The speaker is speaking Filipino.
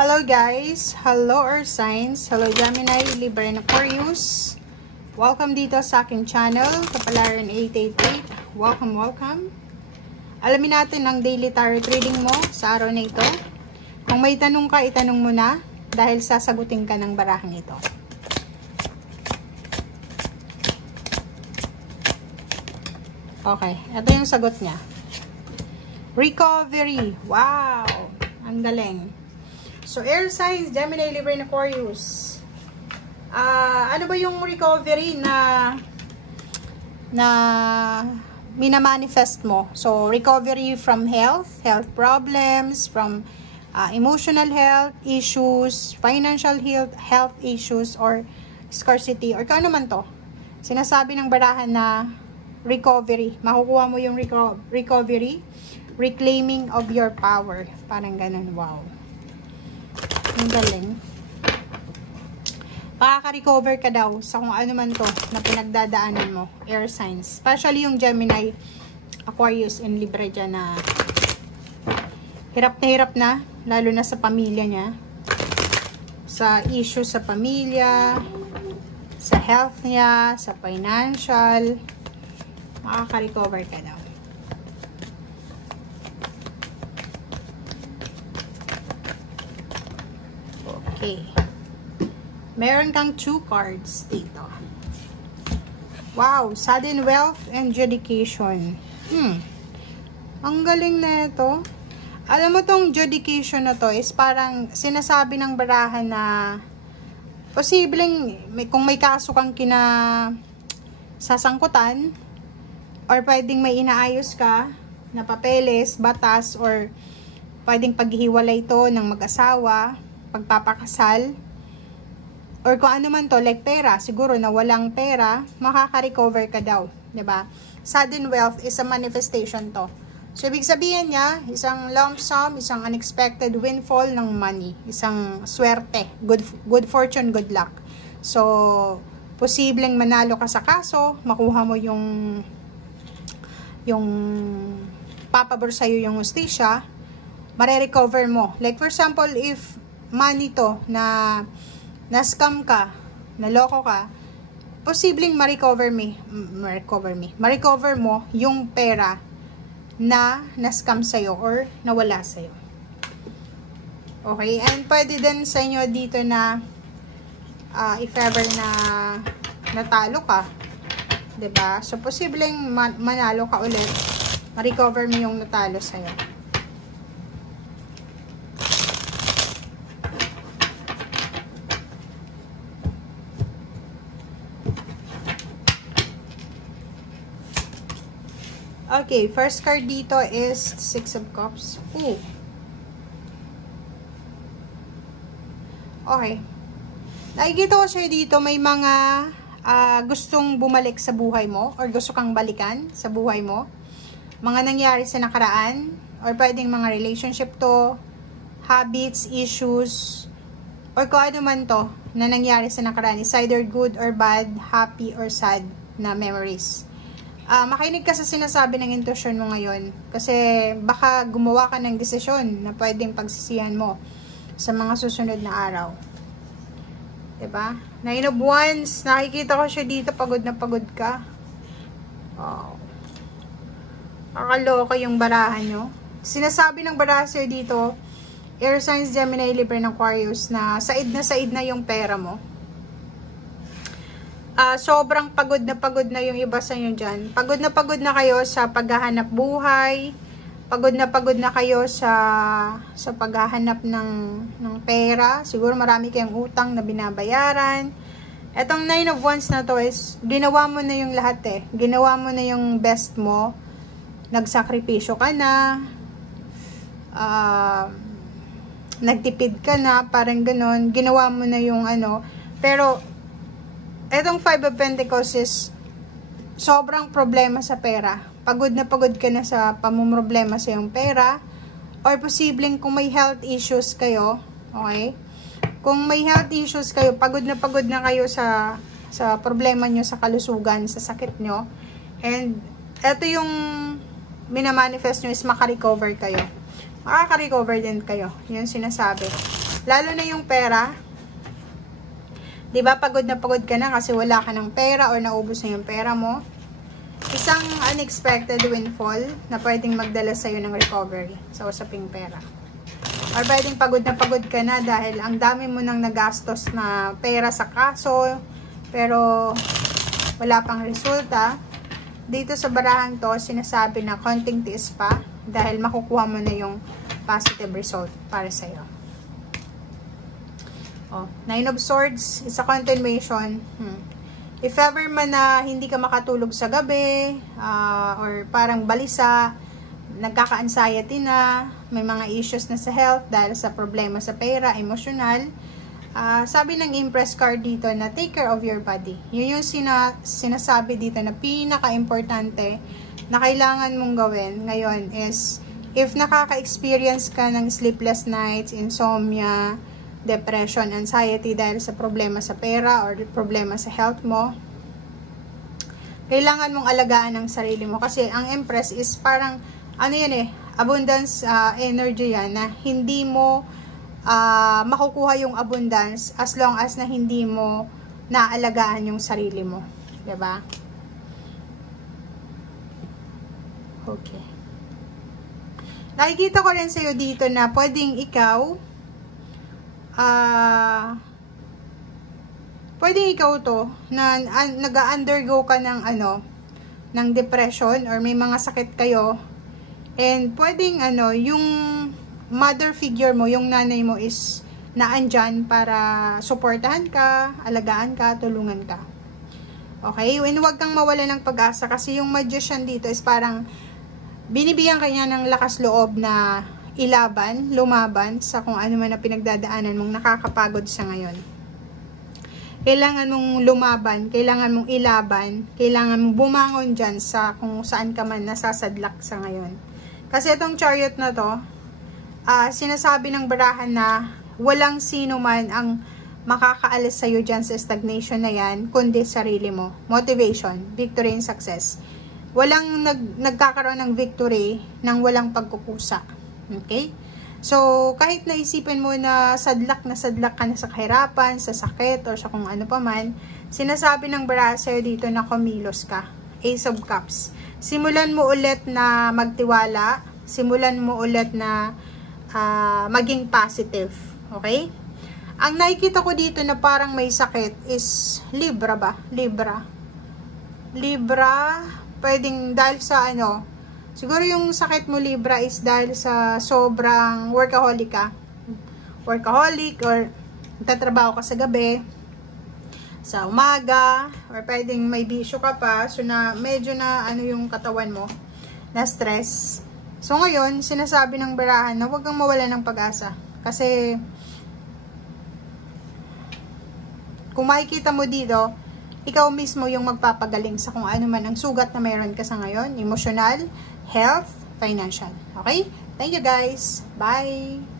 Hello guys! Hello Earth Signs! Hello Gemini, Libra, and Aquarius! Welcome dito sa aking channel, Kapalaran 888. Welcome, welcome! Alamin natin ang daily tarot reading mo sa araw na ito. Kung may tanong ka, itanong mo na dahil sasagutin ka ng barahang ito. Okay, ito yung sagot niya. Recovery! Wow! Ang galing! So, air signs, Gemini, Libra, and Aquarius. Ano ba yung recovery na minamanifest mo? So, recovery from health problems, from emotional health issues, financial health issues, or scarcity, or kano man to. Sinasabi ng barahan na recovery. Makukuha mo yung recovery, reclaiming of your power. Parang ganun, wow. Ang galing. Makaka-recover ka daw sa kung ano man to na pinagdadaanan mo. Air signs. Especially yung Gemini, Aquarius, and Libra dyan na hirap na, lalo na sa pamilya niya. Sa issue sa pamilya, sa health niya, sa financial. Makaka-recover ka daw. Okay. Meron kang 2 cards dito. Wow, sudden wealth and judication. Ang galing na ito. Alam mo tong judication na to is parang sinasabi ng barahan na posibleng kung may kaso kang sasangkutan or pwedeng may inaayos ka na papeles, batas, or pwedeng paghihiwalay ito ng mag-asawa, pagpapakasal, or kung ano man to, like pera, siguro na walang pera, makaka-recover ka daw, 'di ba? Sudden wealth is a manifestation to. So, ibig sabihin niya, isang lump sum, isang unexpected windfall ng money, isang swerte, good fortune, good luck. So, posibleng manalo ka sa kaso, makuha mo yung papabor sa'yo yung hustisya, mare-recover mo. Like for example, if money to na scam ka, naloko ka, posibleng ma-recover mo yung pera na scam sa'yo or nawala sa'yo. Okay, and pwede din sa inyo dito na if ever na natalo ka, 'di ba? So posibleng manalo ka ulit, ma-recover mo yung natalo sa'yo. Okay, first card dito is 6 of Cups. Ooh. Okay. Nakikita ko sa'yo dito may mga gustong bumalik sa buhay mo or gusto kang balikan sa buhay mo. Mga nangyari sa nakaraan or pwedeng mga relationship to, habits, issues, or kung ano man to na nangyari sa nakaraan. It's either good or bad, happy or sad na memories. Makinig ka sa sinasabi ng intuition mo ngayon kasi baka gumawa ka ng desisyon na pwedeng pagsisihan mo sa mga susunod na araw. Diba? Nine of Wands, nakikita ko siya dito, pagod na pagod ka. Wow. Nakakaloka yung barahan nyo. Sinasabi ng barahan sa'yo dito, Air Signs, Gemini, Libra, and Aquarius, na said na yung pera mo. Sobrang pagod na yung iba sa inyo dyan. Pagod na kayo sa paghahanap buhay. Pagod na kayo sa paghahanap ng pera. Siguro marami kayong utang na binabayaran. Etong 9 of Wands na to is, ginawa mo na yung lahat eh. Ginawa mo na yung best mo. Nagsakripisyo ka na. Nagtipid ka na. Parang ganun. Ginawa mo na yung ano. Pero, etong 5 of Pentacles is sobrang problema sa pera. Pagod ka na sa pamumroblema sa yung pera. Or posibleng kung may health issues kayo, okay? Kung may health issues kayo, pagod na kayo sa problema nyo, sa kalusugan, sa sakit nyo. And eto yung minamanifest nyo is makarecover kayo. Makaka-recover din kayo. Yun sinasabi. Lalo na yung pera. Diba, pagod na pagod ka na kasi wala ka ng pera or naubos na yung pera mo. Isang unexpected windfall na pwedeng magdala sa'yo ng recovery sa usaping pera. Or pwedeng pagod na pagod ka na dahil ang dami mo nang nagastos na pera sa kaso, pero wala pang resulta. Dito sa barahan to, sinasabi na konting tiis pa dahil makukuha mo na yung positive result para sa'yo. Oh, Nine of Swords is a continuation. If ever man na hindi ka makatulog sa gabi, or parang balisa, nagkaka-anxiety na, may mga issues na sa health dahil sa problema sa pera, emosyonal, sabi ng Empress card dito na take care of your body. Yun yung sinasabi dito na pinaka-importante na kailangan mong gawin ngayon is if nakaka-experience ka ng sleepless nights, insomnia, depression, anxiety dahil sa problema sa pera or problema sa health mo, kailangan mong alagaan ang sarili mo kasi ang Empress is parang ano yan abundance energy yan na hindi mo makukuha yung abundance as long as na hindi mo naalagaan yung sarili mo, diba? Okay, nakikita ko rin sa'yo dito na pwedeng ikaw pwedeng ikaw to na nag-undergo ka ng ng depression or may mga sakit kayo, and pwedeng yung mother figure mo, yung nanay mo is naandyan para suportahan ka, alagaan ka, tulungan ka. Okay? And huwag kang mawala ng pag-asa kasi yung magician dito is parang binibigyan kanya ng lakas loob na lumaban sa kung ano man na pinagdadaanan mong nakakapagod sa ngayon. Kailangan mong lumaban, kailangan mong ilaban, kailangan mong bumangon dyan sa kung saan ka man nasasadlak sa ngayon. Kasi itong Chariot na to, sinasabi ng barahan na walang sino man ang makakaalis sa'yo dyan sa stagnation na yan, kundi sarili mo. Motivation, victory and success. Walang nagkakaroon ng victory nang walang pagkukusa. Okay? So, kahit naisipin mo na sadlak ka na sa kahirapan, sa sakit, or sa kung ano pa man, sinasabi ng brasser dito na kumilos ka. Ace of Cups. Simulan mo ulit na magtiwala, simulan mo ulit na maging positive. Okay? Ang nakikita ko dito na parang may sakit is Libra ba? Libra, pwedeng dahil sa siguro yung sakit mo Libra is dahil sa sobrang workaholic ka. Workaholic or tatrabaho ka sa gabi, sa umaga, or pwedeng may bisyo ka pa, so na medyo na yung katawan mo, na stress. So ngayon, sinasabi ng barahan na huwag kang mawala ng pag-asa. Kasi kung makikita mo dito, ikaw mismo yung magpapagaling sa kung ano man ang sugat na mayroon ka sa ngayon, emotional, health, financial. Okay? Thank you guys. Bye!